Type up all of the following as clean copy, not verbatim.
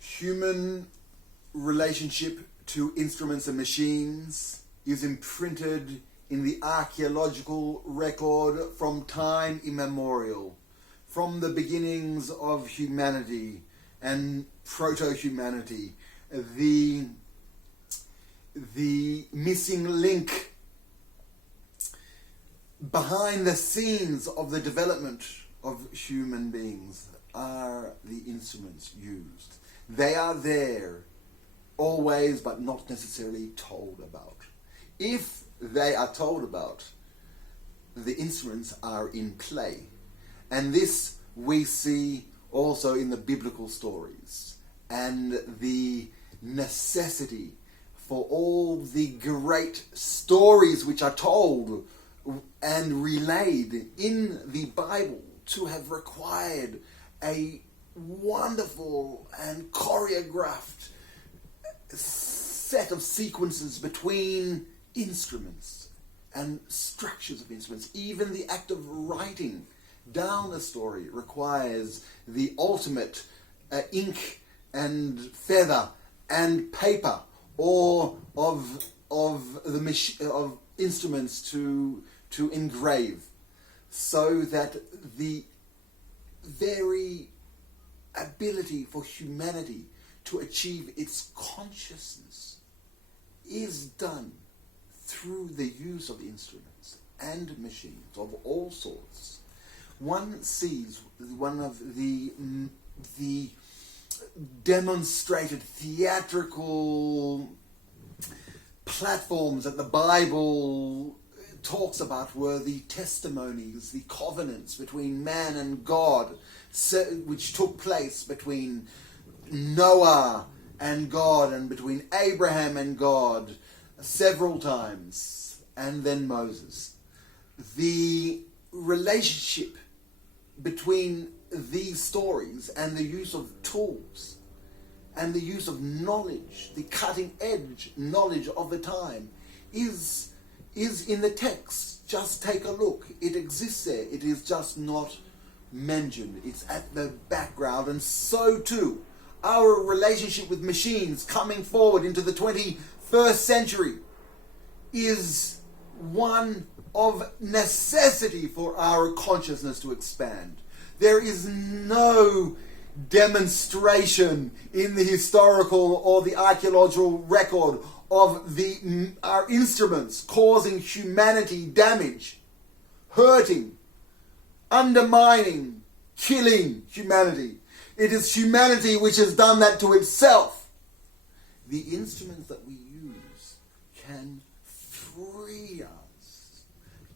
Human relationship to instruments and machines is imprinted in the archaeological record from time immemorial, from the beginnings of humanity and proto-humanity. The missing link behind the scenes of the development of human beings are the instruments used. They are there, always, but not necessarily told about. If they are told about, the instruments are in play. And this we see also in the biblical stories, and the necessity for all the great stories which are told and relayed in the Bible to have required a wonderful and choreographed set of sequences between instruments and structures of instruments. Even the act of writing down a story requires the ultimate ink and feather and paper, or of instruments to engrave, so that the very ability for humanity to achieve its consciousness is done through the use of instruments and machines of all sorts. One sees one of the demonstrated theatrical platforms that the Bible talks about were the testimonies, the covenants between man and God, which took place between Noah and God, and between Abraham and God several times, and then Moses. The relationship between these stories and the use of tools and the use of knowledge, the cutting edge knowledge of the time, is in the text. Just take a look. It exists there. It is just not mentioned. It's at the background. And so too, our relationship with machines coming forward into the 21st century is one of necessity for our consciousness to expand. There is no demonstration in the historical or the archaeological record of our instruments causing humanity damage, hurting, undermining, killing humanity. It is humanity which has done that to itself. The instruments that we use can free us,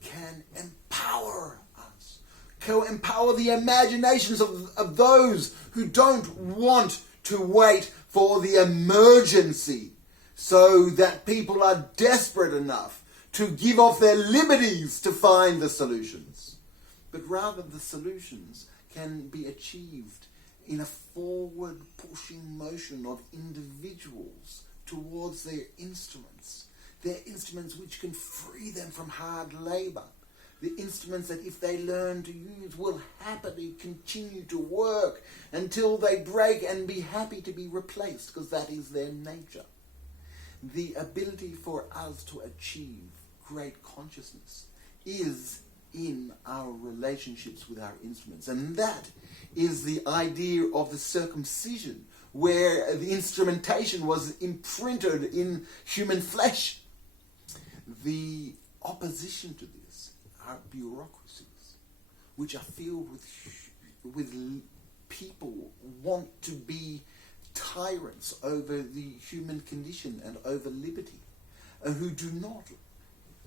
can empower us, can empower the imaginations of those who don't want to wait for the emergency, so that people are desperate enough to give off their liberties to find the solutions. But rather, the solutions can be achieved in a forward pushing motion of individuals towards their instruments which can free them from hard labor, the instruments that, if they learn to use, will happily continue to work until they break and be happy to be replaced, because that is their nature. The ability for us to achieve great consciousness is in our relationships with our instruments. And that is the idea of the circumcision, where the instrumentation was imprinted in human flesh. The opposition to this are bureaucracies, which are filled with people who want to be tyrants over the human condition and over liberty, and who do not,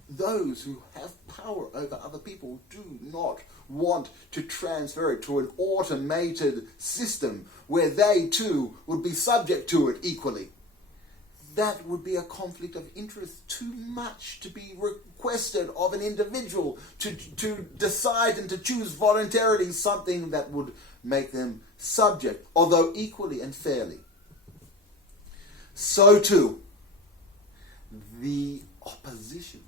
those who have power over other people do not want to transfer it to an automated system where they too would be subject to it equally. That would be a conflict of interest too much to be requested of an individual to decide and to choose voluntarily something that would make them subject, although equally and fairly. So too, the opposition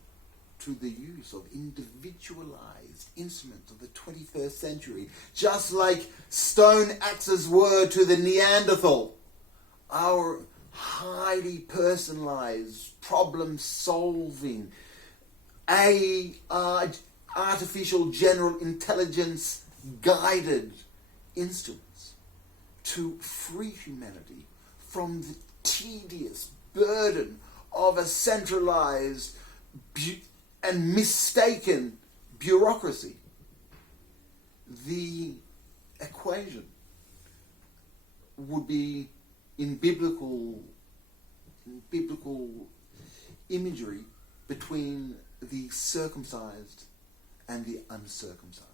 to the use of individualized instruments of the 21st century, just like stone axes were to the Neanderthal. Our highly personalized, problem-solving, artificial general intelligence guided instruments to free humanity from the tedious burden of a centralized and mistaken bureaucracy. The equation would be in biblical imagery between the circumcised and the uncircumcised.